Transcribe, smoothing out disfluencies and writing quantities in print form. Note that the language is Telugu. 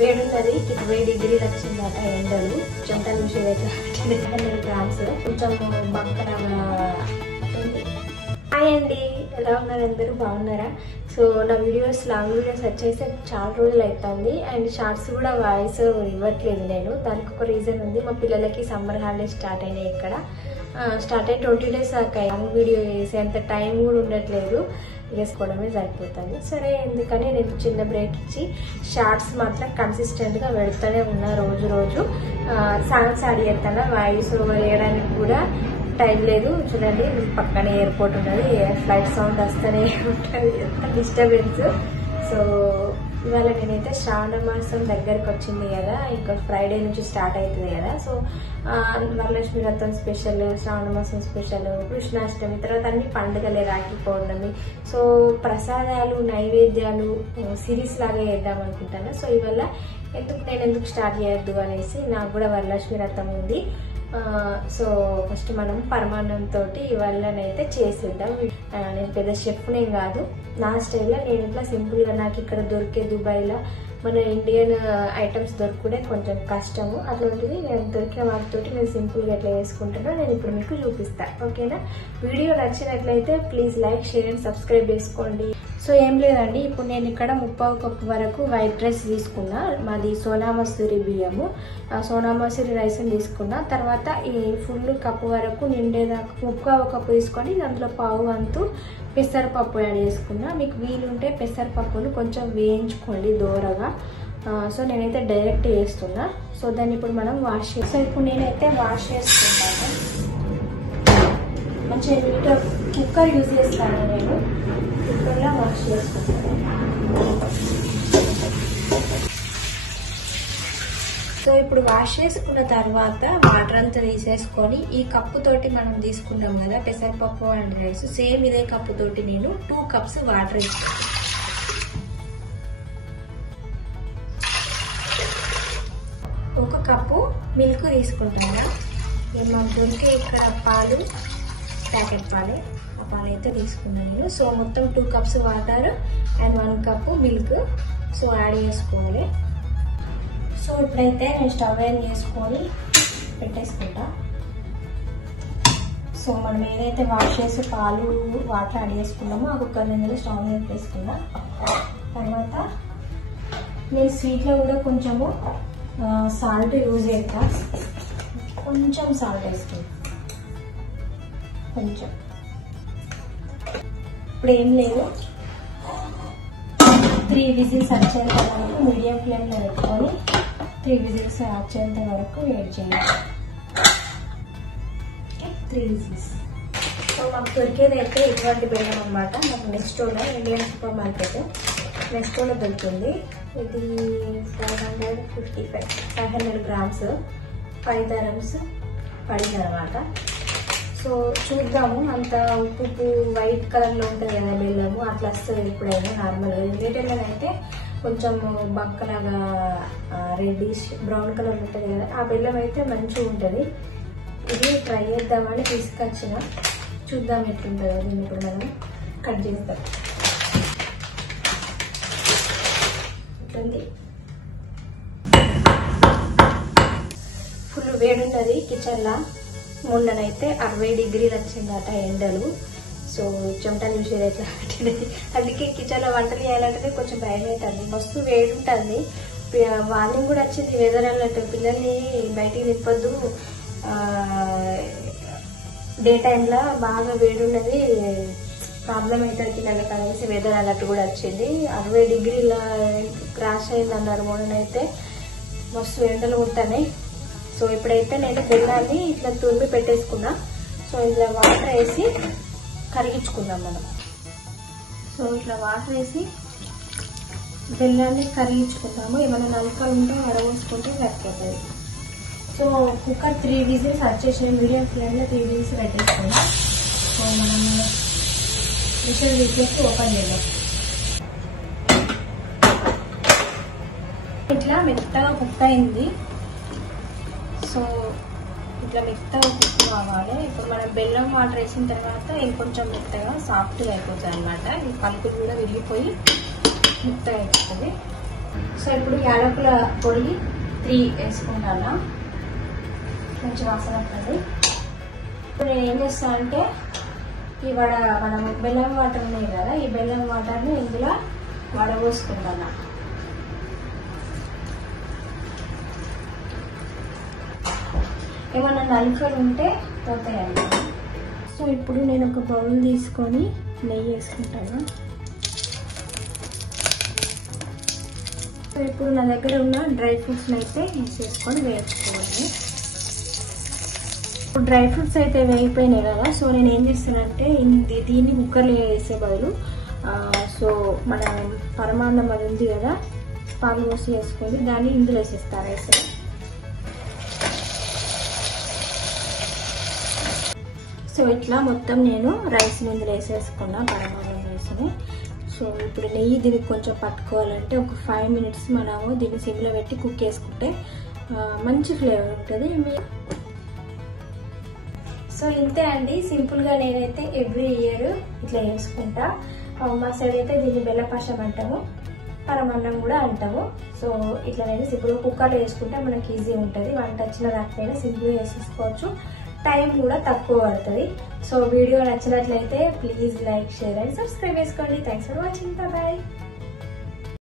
వేడున్నది 20 డిగ్రీలు వచ్చిందట ఎండలు. చెమటలు చూసేదైతే 100 గ్రామ్స్ కొంచెం బక్కనగా. హాయ్ అండి, ఎలా ఉన్నారు? అందరూ బాగున్నారా? సో నా వీడియోస్ లాంగ్ వీడియోస్ వచ్చేసి చాలా రోజులు అవుతుంది అండ్ షార్ట్స్ కూడా వాయిస్ ఇవ్వట్లేదు నేను. దానికి ఒక రీజన్ ఉంది. మా పిల్లలకి సమ్మర్ హాలిడేస్ స్టార్ట్ అయినాయి. ఇక్కడ స్టార్ట్ అయ్యి 20 days దాకా లాంగ్ వీడియో చేసే అంత టైం కూడా ఉండట్లేదు. వేసుకోవడమే సరిపోతుంది. సరే ఎందుకని నేను చిన్న బ్రేక్ ఇచ్చి షార్ట్స్ మాత్రం కన్సిస్టెంట్గా వెళ్తూనే ఉన్నా. రోజు సాంగ్స్ యాడ్ చేస్తాను. వాయిస్ ఓవర్ వేయడానికి కూడా టైం లేదు. చూడండి పక్కనే ఎయిర్పోర్ట్ ఉన్నది, ఫ్లైట్ సౌండ్ వస్తూనే ఉంటుంది, డిస్టర్బెన్స్. సో ఇవాళ నేనైతే శ్రావణ మాసం దగ్గరకు వచ్చింది కదా, ఇంకా ఫ్రైడే నుంచి స్టార్ట్ అవుతుంది కదా. సో వరలక్ష్మి వ్రతం స్పెషల్, శ్రావణ మాసం స్పెషల్, కృష్ణాష్టమి, తర్వాత అన్ని పండుగలే, రాఖీ పౌర్ణమి. సో ప్రసాదాలు నైవేద్యాలు సిరీస్ లాగా చేద్దాం అనుకుంటాను. సో ఇవాళ నేను ఎందుకు స్టార్ట్ చేయొద్దు అనేసి, నాకు కూడా వరలక్ష్మి వ్రతం ఉంది. సో ఫస్ట్ మనం పరమాన్నం తోటి ఇవాళనైతే చేసేద్దాం. నేను పెద్ద షెఫ్నేం కాదు, నా స్టైల్లో నేను ఇట్లా సింపుల్గా, నాకు ఇక్కడ దొరికే దుబాయ్లో మన ఇండియన్ ఐటమ్స్ దొరుకునే కొంచెం కష్టము. అట్లాంటిది నేను దొరికిన వాటితోటి నేను సింపుల్గా ఎట్లా చేసుకుంటానో నేను ఇప్పుడు మీకు చూపిస్తాను. ఓకేనా? వీడియో నచ్చినట్లయితే please like, share and subscribe చేసుకోండి. సో ఏం లేదండి, ఇప్పుడు నేను ఇక్కడ 1/4 కప్పు వరకు వైట్ రైస్ తీసుకున్నా. మాది సోనా మసూరి బియ్యము, సోనా మసూరి రైస్ని తీసుకున్నా. తర్వాత ఈ ఫుల్ కప్పు వరకు నిండేదాకా 1/4 కప్పు తీసుకొని దాంట్లో పావు వంతు పెసరపప్పు యాడ్ చేసుకున్నా. మీకు వీలుంటే పెసరపప్పును కొంచెం వేయించుకోండి దోరగా. సో నేనైతే డైరెక్ట్ చేస్తున్నా. సో దాన్ని ఇప్పుడు మనం వాష్ చేస్తాం. సో ఇప్పుడు నేనైతే వాష్ చేసుకుంటాను. మంచిగా నీట్గా కుక్కర్ యూజ్ చేస్తాను నేను. కుక్కర్లో వాష్ చేసుకుంటాను. సో ఇప్పుడు వాష్ చేసుకున్న తర్వాత వాటర్ అంతా తీసేసుకొని ఈ కప్పుతోటి మనం తీసుకున్నాం కదా పెసరపప్పు అండ్ రైస్, సేమ్ ఇదే కప్పుతోటి నేను 2 cups వాటర్ వేస్తాను. ఒక కప్పు మిల్క్ తీసుకుంటాను. మాకు దొరికే ఇక్కడ పాలు, ప్యాకెట్ పాలే, ఆ పాలు అయితే తీసుకున్నాను నేను. సో మొత్తం 2 cups water and 1 cup milk so add చేసుకోవాలి. సో ఇప్పుడైతే నేను స్టవ్ ఆన్ చేసుకొని పెట్టేసుకుంటా. సో మనం ఏదైతే వాష్ చేసి పాలు వాటర్ యాడ్ చేసుకున్నామో ఆ కుక్కర్ మీద స్టవ్ మీద పెట్టేసుకున్నా. తర్వాత నేను స్వీట్లో కూడా కొంచెము సాల్ట్ యూజ్ చేస్తా. కొంచెం సాల్ట్ వేసుకుంటా, కొంచెం. ఇప్పుడు ఏం లేదు, 3 విజిల్స్ వచ్చేంత వరకు మీడియం ఫ్లేమ్లో పెట్టుకొని 3 విజిల్స్ వచ్చేంత వరకు వెయిట్ చేయాలి. 3 విజిల్స్. సో మాకు దొరికేది అయితే ఇటువంటి బెల్లం అనమాట. మాకు నెక్స్టోలో ఇండియన్ సూపర్ మార్కెట్ నెక్స్టోలో దొరుకుతుంది. ఇది 500 grams 5 dirhams పడింది అనమాట. సో చూద్దాము, అంత ఉప్పు వైట్ కలర్లో ఉంటుంది కదా బెల్లము, అట్లా వస్తుంది ఎప్పుడైనా నార్మల్గా. రిలేటెడ్ అయితే కొంచెం బక్కలాగా రెడ్డిష్ బ్రౌన్ కలర్ ఉంటుంది కదా, ఆ బెల్లం అయితే మంచిగా ఉంటుంది. ఇది ట్రై చేద్దామని తీసుకొచ్చిన, చూద్దాం ఎట్లుంటుందో. దీన్ని ఇప్పుడు మనం కట్ చేద్దాం. ఫుల్ వేడున్నది కిచెన్లో. మొన్ననైతే 60 degrees వచ్చిందట ఎండలు. సో చెమటలు చూసేది ఎట్లా పట్టినది. అందుకే కిచెన్లో వంటలు చేయాలంటే కొంచెం భయం అవుతుంది, మస్తు వేడి ఉంటుంది. వార్నింగ్ కూడా వచ్చింది వెదర్ అన్నట్టు, పిల్లల్ని బయటికి తిప్పొద్దు, డే టైంలో బాగా వేడి ఉన్నది, ప్రాబ్లం అవుతుంది పిల్లలకి అనేసి వెదర్ అన్నట్టు కూడా వచ్చింది. 60 degrees క్రాష్ అయింది అన్నారు మొన్ననైతే. మస్తు ఎండలు ఉంటాయి. సో ఇప్పుడైతే నేను బెల్లాన్ని ఇట్లా తురిమి పెట్టేసుకున్నా. సో ఇట్లా వాటర్ వేసి కరిగించుకుందాం మనం. సో ఇట్లా వాటర్ వేసి బెల్లాన్ని కరిగించుకుంటాము. ఏమైనా నలకలు ఉంటే వడబోసుకుంటే సరిపోతుంది. సో కుక్కర్ 3 విజిల్స్ వచ్చేసి మీడియం ఫ్లేమ్లో 3 విజిల్స్ పెట్టేసుకున్నాం. సో మనం ప్రెషర్ తీసేసి ఓపెన్ చేద్దాం. ఇట్లా మెత్తగా కుక్ అయింది. సో ఇట్లా మెత్తగా కుక్ కావాలి. ఇప్పుడు మనం బెల్లం వాటర్ వేసిన తర్వాత ఇది కొంచెం మెత్తగా సాఫ్ట్గా అయిపోతుంది అనమాట. ఈ పలుకులు కూడా విరిగిపోయి మెత్తగా అయిపోతుంది. సో ఇప్పుడు యాలకుల పొడి 3 వేసుకుంటాను. మంచి వాసన వస్తుంది. ఇప్పుడు నేను ఏం చేస్తాను అంటే ఈ మనం బెల్లం వాటర్ ఉన్నాయి కదా, ఈ బెల్లం వాటర్ని ఇందులో వడబోసుకుంటాను. ఏమన్నా నలుకలు ఉంటే పోతాయండి. సో ఇప్పుడు నేను ఒక బౌల్ తీసుకొని నెయ్యి వేసుకుంటాను. సో ఇప్పుడు నా దగ్గర ఉన్న డ్రై ఫ్రూట్స్ని అయితే వేసేసుకొని వేయించుకోవాలి. ఇప్పుడు డ్రై ఫ్రూట్స్ అయితే వేగిపోయినాయి కదా, సో నేను ఏం చేస్తానంటే దీన్ని కుక్కర్లో వేసే బదులు సో మన పరమాన్నం అది ఉంది కదా, పాలు పోసి వేసుకొని దాన్ని ఇందులో వేసేస్తాను. రైస్ సో ఇట్లా మొత్తం నేను రైస్ని ఇందులో వేసేసుకున్నా, పరమాన్నం రైస్ని. సో ఇప్పుడు నెయ్యి దీనికి కొంచెం పట్టుకోవాలంటే ఒక 5 minutes మనము దీన్ని సిమ్లో పెట్టి కుక్ చేసుకుంటే మంచి ఫ్లేవర్ ఉంటుంది. సో ఇంతే అండి, సింపుల్గా నేనైతే ఎవ్రీ ఇయర్ ఇట్లా చేసుకుంటా. మా సైడ్ అయితే దీన్ని బెల్లపాశం అంటాము, పరమాన్నం కూడా అంటాము. సో ఇట్లా నేను సింపుల్గా కుక్కర్లో వేసుకుంటే మనకి ఈజీ ఉంటుంది. వంట వచ్చిన దానిపైన సింపుల్గా వేసేసుకోవచ్చు, టైం కూడా తక్కువ పడుతుంది. సో వీడియో నచ్చినట్లయితే please like, share and subscribe చేసుకోండి. Thanks for watching. బాయ్.